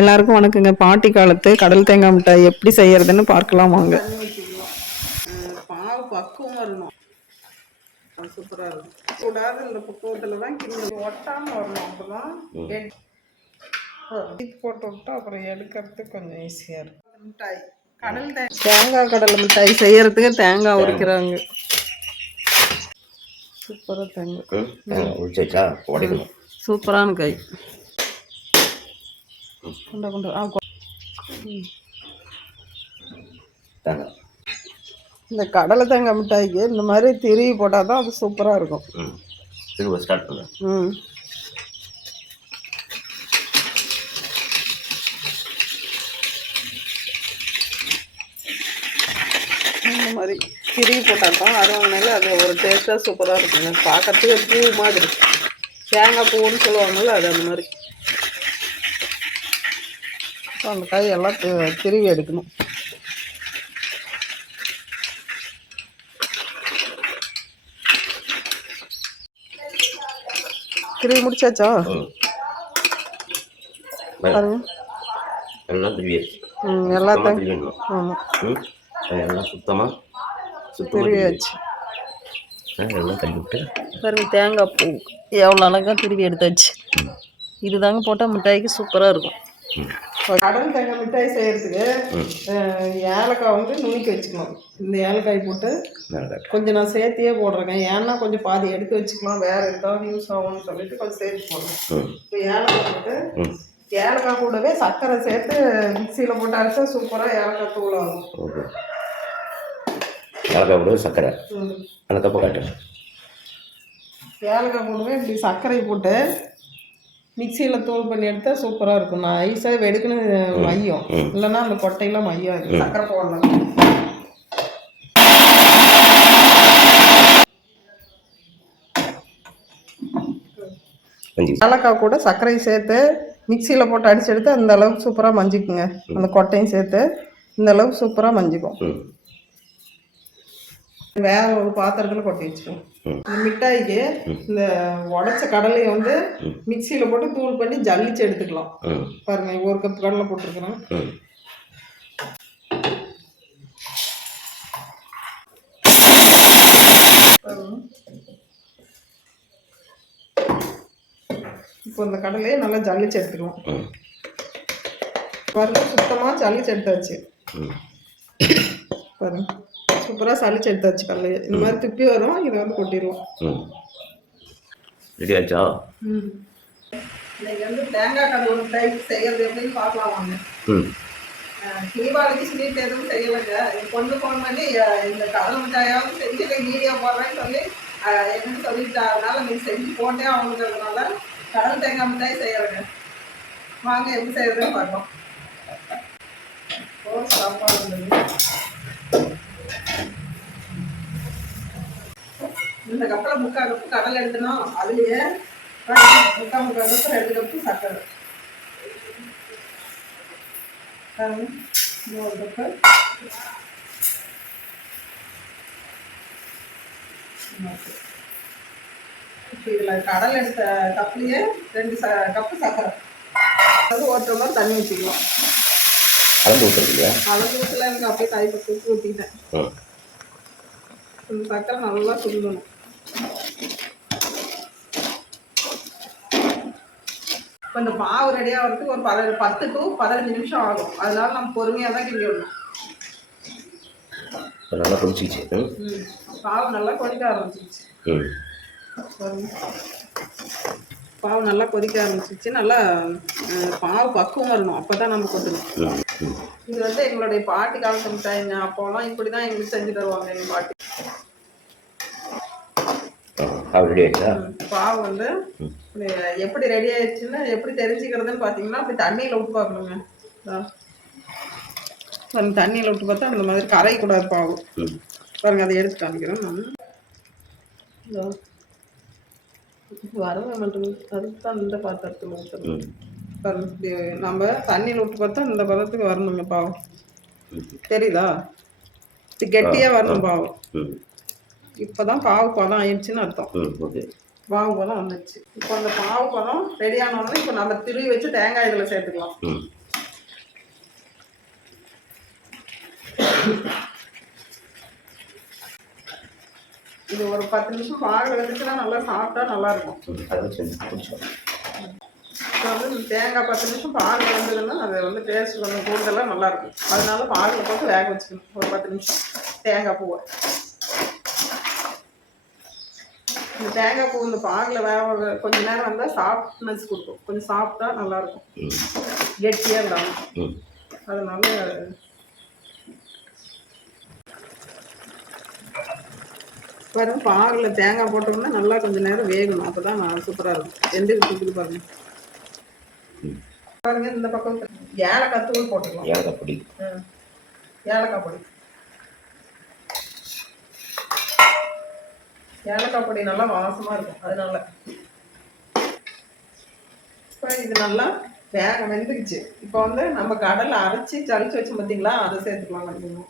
எல்லாருக்கும் வணக்கங்க. பாட்டி காலத்து கடல் தேங்காய் மிட்டாய் எப்படி செய்யறதுன்னு பார்க்கலாம் வாங்க. பாவு பக்குவம் வரணும். சூப்பராக இருக்கும். கூடாது இந்த பக்குவத்தில் தான் கிண்டி ஒட்டாமல் வரணும். அப்போதான் இது போட்டு விட்டா அப்புறம் எடுக்கிறதுக்கு கொஞ்சம் ஈஸியாக இருக்கும். மிட்டாய். கடல் தேங்காய் கடலை மிட்டாய் செய்யறதுக்கு தேங்காய் உரிக்கிறாங்க. சூப்பராக தேங்காய். சூப்பரான காய். கொண்டா கொண்டா ஆ இந்த கடலை தேங்காய் மிட்டாய்க்கு இந்த மாதிரி திருவி போட்டால் தான் அது சூப்பராக இருக்கும். ம். திரும்ப ஸ்டார்ட் பண்ணு. ம். இந்த மாதிரி திருவி போட்டால் தான் அருவாங்கனால அது ஒரு டேஸ்ட்டாக சூப்பராக இருக்குங்க. பார்க்கறதுக்கு பூ மாதிரி. தேங்காய் பூன்னு சொல்லுவாங்கல்ல அது அந்த மாதிரி. அப்ப அந்த காய் எல்லாம் தி- திருவி எடுக்கணும். திருவி முடிச்சாச்சா? பாருங்க. எல்லாம் திருவியாச்சு ம் எல்லாத்தையும். ஆமாம் எல்லாம் சுத்தமாக திருவியாச்சு. எல்லாம் பாருங்க தேங்காய் பூ. எவ்வளோ அழகாக திருவி எடுத்தாச்சு. இதுதாங்க போட்டால் மிட்டாய்க்கு சூப்பராக இருக்கும். கடல் தேங்காய் மிட்டாய் அஹ், ஏலக்காய் வந்து நுணுக்கி வச்சுக்கணும். இந்த ஏலக்காய் போட்டு. கொஞ்சம் நான் சேர்த்தியே போடுறேங்க ஏன்னா கொஞ்சம் பாதி எடுத்து வச்சுக்கலாம். வேற ஏதாவது யூஸ் ஆகும்னு சொல்லிட்டு கொஞ்சம் சேர்த்து ம். இப்போ ஏலக்காய் போட்டு ஏலக்காய் கூடவே சர்க்கரை சேர்த்து மிக்சியில் போட்டு அரைச்சா சூப்பராக ஏலக்காய் தூள் ஆகும். ஏலக்காய் கூட சர்க்கரை. அந்த கப்பை காட்டு. ஏலக்காய் கூடவே இப்படி சர்க்கரை போட்டு மிக்சியில் தூள் பண்ணி எடுத்தா சூப்பராக இருக்கும். நான் ஐஸாக வெடுக்குன்னு மையம். இல்லைன்னா அந்த கொட்டையெல்லாம் மையம் சர்க்கரை போடணும். அஞ்சு ஏலக்காய் கூட சர்க்கரை சேர்த்து மிக்சியில் போட்டு அடிச்சு எடுத்து அந்த அளவுக்கு சூப்பராக மஞ்சிக்குங்க. அந்த கொட்டையும் சேர்த்து இந்த அளவுக்கு சூப்பராக மஞ்சிக்கும். வேற ஒரு பாத்திரத்தில் கொட்டி வச்சுக்கணும். இந்த மிட்டாய்க்கு இந்த உடச்ச கடலையை வந்து மிக்சியில போட்டு தூள் பண்ணி ஜல்லிச்சு எடுத்துக்கலாம். பாருங்க ஒரு கப் கடலை போட்டிருக்கிறேன். இப்போ இந்த கடலையை நல்லா ஜல்லிச்சு எடுத்துக்கலாம். பாருங்க சுத்தமாக ஜல்லிச்சு எடுத்தாச்சு. பாருங்க. சூப்பராக சளிச்சு எடுத்தாச்சு கடலையை இந்த மாதிரி துப்பி வரும் இதை வந்து கொட்டிடுவோம் ரெடி ஆச்சா? ம். இன்னைக்கு வந்து தேங்காய் கடலை மிட்டாய் செய்யறது எப்படின்னு பார்க்கலாம் வாங்க. தீபாவளிக்கு ஸ்வீட் எதுவும் செய்யலைங்க. என் பொண்ணு ஃபோன் பண்ணி இந்த கடலை மிட்டாயாவது செஞ்சு வீடியோ போடுறேன்னு சொல்லி என்னன்னு சொல்லிட்டு. அதனால நீ செஞ்சு போட்டே அவங்களுக்கிறதுனால கடல் தேங்காய் மிட்டாய் செய்யறேங்க. வாங்க எப்படி செய்யறதுன்னு பார்க்கலாம். ஓ சாப்பாடு இந்த கப்பில் முக்கால் கப்பு கடலை எடுக்கணும் அதுலேயே முக்கால் முக்கால் கப்பு ரெண்டு கப்பு சர்க்கரை பாருங்க, இன்னொரு கப்பு. இதில் கடலை எடுத்த கப்லேயே ரெண்டு ச கப்பு சர்க்கரை அது ஒரு டம்ளர் தண்ணி வச்சுக்கலாம் கலந்து இல்லையா அளவு ஊற்றல எனக்கு அப்படியே கை பத்து ஊற்றிட்டேன் சர்க்கரை நல்லா சுண்டணும் இப்போ இந்த மாவு ரெடி ஆகிறதுக்கு ஒரு பத பத்து டு பதினஞ்சு நிமிஷம் ஆகும். அதனால நம்ம பொறுமையாக தான் கிண்டி விடணும். நல்லா கொதிச்சிச்சு ம். பாவு நல்லா கொதிக்க பாருங்க. பாவு நல்லா கொதிக்க ஆரம்பிச்சிருச்சு. நல்லா பாவு பக்குவம் வரணும் அப்போ தான் நம்ம கொட்டணும். இது வந்து எங்களுடைய பாட்டி காலத்து மிட்டாய்ங்க அப்போலாம் இப்படி தான் எங்களுக்கு செஞ்சு தருவாங்க எங்கள் பாட்டி. ஆயிடுச்சா பாவு வந்து எப்படி ரெடி ஆயிடுச்சுன்னு எப்படி தெரிஞ்சுக்கிறதுன்னு பார்த்தீங்கன்னா அப்படி தண்ணியில் விட்டு பார்க்கணுங்க. பாருங்க தண்ணியில் விட்டு பார்த்தா அந்த மாதிரி கரையக்கூடாது பாவு பாருங்க அதை எடுத்து காமிக்கிறேன் நான். வரவே மாட்டேங்குது தான் இந்த பாத்திரத்தில் ஊற்றணும் பாருங்க நம்ம தண்ணியில் விட்டு பார்த்தா இந்த பதத்துக்கு வரணுங்க பாவம். தெரியுதா? இது கெட்டியாக வரணும் பாவம். இப்பதான் பாவு பதம் ஆயிடுச்சுன்னு அர்த்தம். ஓகே. பாவு பதம் வந்துடுச்சு இப்போ அந்த பாவு பதம் ரெடியானோடனே இப்போ நம்ம திருவி வச்சு தேங்காய் இதுல சேர்த்துக்கலாம். இது ஒரு பத்து நிமிஷம் பாகு வந்துச்சுன்னா நல்லா சாப்பிட்டா நல்லா இருக்கும். தேங்காய் பத்து நிமிஷம் பாகு வந்துதுன்னா அது வந்து டேஸ்ட் கொஞ்சம் கூடுதலாக நல்லாயிருக்கும் அதனால பாகில் போட்டு வேக வச்சுக்கணும். ஒரு பத்து நிமிஷம் தேங்காய் பூவை. தேங்காய் பூ இந்த பாகில் வேக கொஞ்ச நேரம் வந்தால் சாஃப்ட்னஸ் கொடுக்கும். கொஞ்சம் சாப்பிட்டா நல்லாயிருக்கும். கெட்டியாக இல்லாமல் ம். அதனால பாருங்க பாகில் தேங்காய் போட்டோம்னா நல்லா கொஞ்சம் நேரம் வேகணும். அப்போ தான் நான் சூப்பராக இருக்கும். எந்த இருக்குது பாருங்க. ம். பாருங்க இந்த பக்கம். ஏலக்காய் தூள் போட்டுக்கலாம். ஏலக்காய் பொடி. ஏலக்காய் பொடி. ஏலக்காய் பொடி நல்லா வாசமாக இருக்கும் அதனால. இப்போ இது நல்லா வேக வெந்துக்குச்சு இப்போ வந்து நம்ம கடலை அரைச்சி சளிச்சு வச்சு பார்த்தீங்களா அதை சேர்த்துக்கலாம் கொஞ்சம்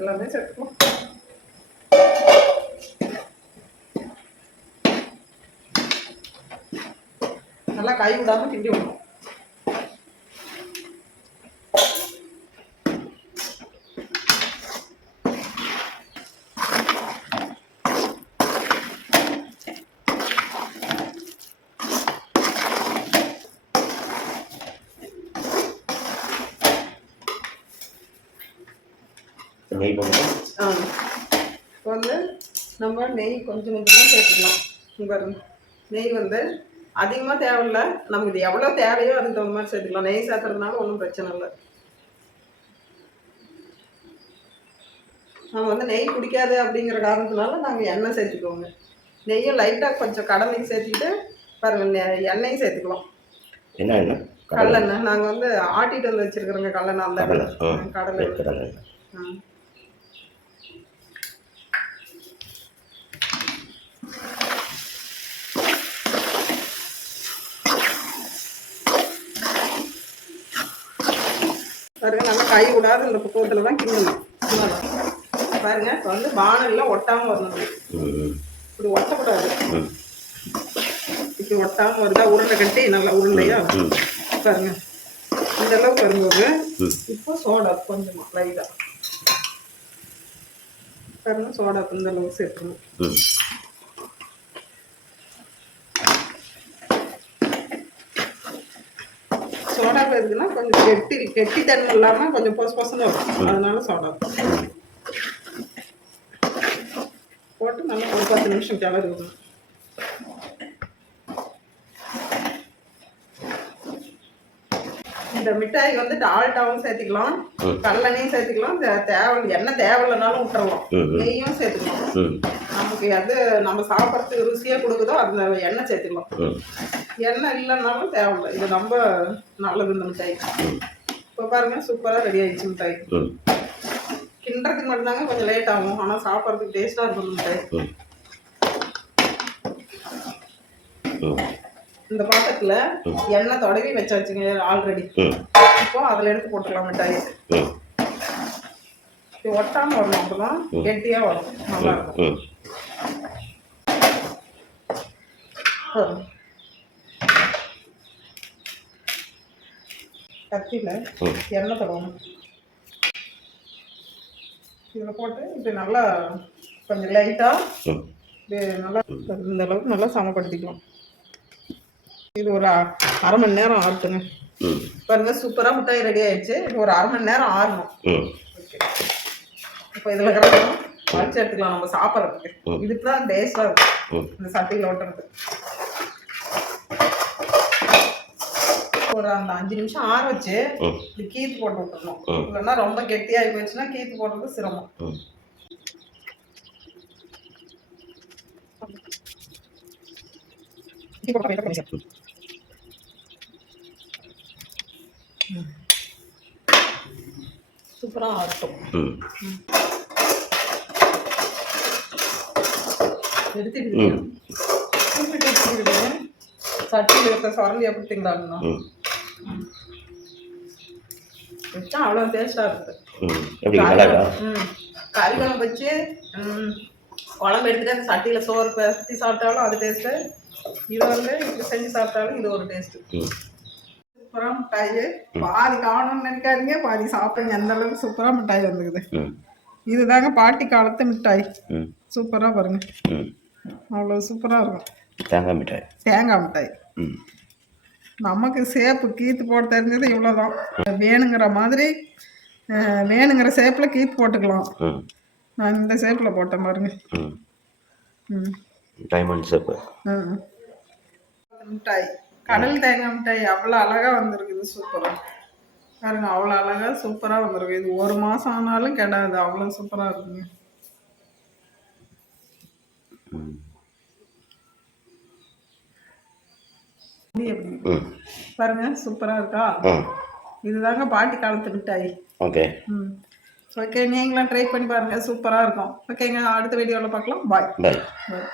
எல்லாமே சேர்த்துக்கலாம். நல்லா கை விடாம கிண்டி விடணும். நெய் பண்ணுவோம் ஆ. இப்போ வந்து நம்ம நெய் கொஞ்சம் கொஞ்சமாக சேர்த்துக்கலாம். பாருங்க. நெய் வந்து அதிகமாக தேவையில்ல. நமக்கு இது எவ்வளோ தேவையோ அதுக்கு தகுந்த மாதிரி சேர்த்துக்கலாம். நெய் சேர்த்துறதுனால ஒன்றும் பிரச்சனை இல்லை. நம்ம வந்து நெய் பிடிக்காது அப்படிங்கிற காரணத்தினால நாங்கள் எண்ணெய் சேர்த்துக்குவோங்க. நெய்யும் லைட்டாக கொஞ்சம் கடலையும் சேர்த்துக்கிட்டு பாருங்க நெ- எண்ணெயும் சேர்த்துக்கலாம். என்ன கடலை. கடலெண்ணெய். நாங்கள் வந்து ஆட்டிட்டு வந்து வச்சிருக்கிறோங்க கடலெண்ணெய் அந்த கடலை. ஆ. எண்ணெய். கடலை பாருங்கள் பாருங்க நல்லா கை விடாத இந்த பக்குவத்தில் தான் கிண்டணும் பாருங்க இப்போ வந்து வானலில் ஒட்டாமல் வரணும் இப்படி ஒட்டக்கூடாது. இப்படி ஒட்டாமல் வருதா உருண்டை கட்டி நல்லா உருண்டையா பாருங்க இந்த அளவுக்கு வரும்போது இப்போ சோடா கொஞ்சம் லைட்டாக பாருங்க சோடா இந்த அளவுக்கு சேர்க்கணும் ம் சோடா எதுக்குன்னா கொஞ்சம் கெட்டி கெட்டித்தன்மை இல்லாமல் கொஞ்சம் பொசு பொசுன்னு வரும். அதனால சோடா போட்டு நல்லா ஒரு பத்து நிமிஷம் கிளறி விடணும். இந்த மிட்டாய் வந்து டால்டாவும் சேர்த்துக்கலாம். ம். கடலெண்ணையும் சேர்த்துக்கலாம். தேவை எண்ணெய் தேவையில்லைனாலும் விட்டுறலாம். நெய்யும் சேர்த்துக்கலாம். நமக்கு எது நம்ம சாப்பிட்றதுக்கு ருசியாக கொடுக்குதோ அந்த எண்ணெய் சேர்த்துக்கலாம் எண்ணெய் இல்லைன்னாலும் தேவையில்லை. இது ரொம்ப நல்லது இந்த மிட்டாய். இப்போ பாருங்க சூப்பராக ரெடி ஆயிடுச்சு மிட்டாய். கிண்டுறதுக்கு மட்டும்தாங்க கொஞ்சம் லேட் ஆகும். ஆனால் சாப்பிட்றதுக்கு டேஸ்ட்டாக இருக்கும் மிட்டாய். இந்த பாத்திரத்தில் எண்ணெய் தடவி வச்சாச்சுங்க ஆல்ரெடி இப்போ அதில் எடுத்து போட்டுக்கலாம் மிட்டாய். ம். இது ஒட்டாமல் வரணும் அப்பதான் கெட்டியாக வரும். நல்லா இருக்கும். கத்தியில் எண்ணெய் தடவணும். இதில் போட்டு இப்படி நல்லா கொஞ்சம் லைட்டாக இது நல்லா இந்த அளவுக்கு நல்லா சமப்படுத்திக்கலாம். இது ஒரு அரை மணி நேரம் ஆகட்டுங்க ம். பாருங்க சூப்பராக மிட்டாய் ரெடி ஆயிடுச்சு. இது ஒரு அரை மணி நேரம் ஆறணும். ஓகே. இப்போ இதில் கிடக்கணும். வச்சு எடுத்துக்கலாம் நம்ம சாப்பிட்றதுக்கு. இதுக்கு தான் டேஸ்டாக இருக்கும். இந்த சட்டியில் ஓட்டுறது. ஒரு அந்த அஞ்சு நிமிஷம் ஆற வச்சு கீத்து போட்டு விட்டுறணும். இல்லைன்னா ரொம்ப கெட்டியாகி போயிடுச்சுன்னா கீத்து போடுறது சிரமம். சூப்பராக ஆட்டும். எடுத்துக்கிட்டு ம். சட்டியில் இருக்க சுரண்டி எப்படிங்களா ம். வச்சா அவ்வளோ டேஸ்டாக இருக்குது கறி குழம்பு வச்சு குழம்பு எடுத்துட்டு அந்த சட்டியில் சோறு பரத்தி சாப்பிட்டாலும் அது டேஸ்ட்டு இது வந்து இப்படி செஞ்சு சாப்பிட்டாலும் இது ஒரு டேஸ்ட்டு ம். சூப்பரா மிட்டாய். பாதி காணும்னு நினைக்காதீங்க பாதி சாப்பிடுங்க. அந்த அளவுக்கு சூப்பரா மிட்டாய் வந்துக்குது இதுதாங்க பாட்டி காலத்து மிட்டாய். ம். சூப்பரா பாருங்க. அவ்வளோ சூப்பரா இருக்கும். தேங்காய் மிட்டாய். தேங்காய் மிட்டாய். நமக்கு சேப்பு கீத்து போட தெரிஞ்சது இவ்வளோதான் வேணுங்கிற மாதிரி வேணுங்கிற சேப்பில் கீத்து போட்டுக்கலாம். நான் இந்த சேப்பில் போட்டேன் பாருங்க. டைமண்ட் சேப்பு. மிட்டாய். கடல் தேங்காய் மிட்டாய் அவ்வளோ அழகா வந்திருக்குது சூப்பரா பாருங்க அவ்வளோ அழகா சூப்பரா வந்திருக்கு. இது ஒரு மாசம் ஆனாலும் கெடாது அவ்வளோ சூப்பரா இருக்குங்க. பாருங்க சூப்பரா இருக்கா? இதுதாங்க பாட்டி காலத்து மிட்டாய் ஓகே. ம். ஓகே நீங்களும் ட்ரை பண்ணி பாருங்க சூப்பரா இருக்கும். ஓகேங்க அடுத்த வீடியோவில் பார்க்கலாம். பாய் பாய் பாய்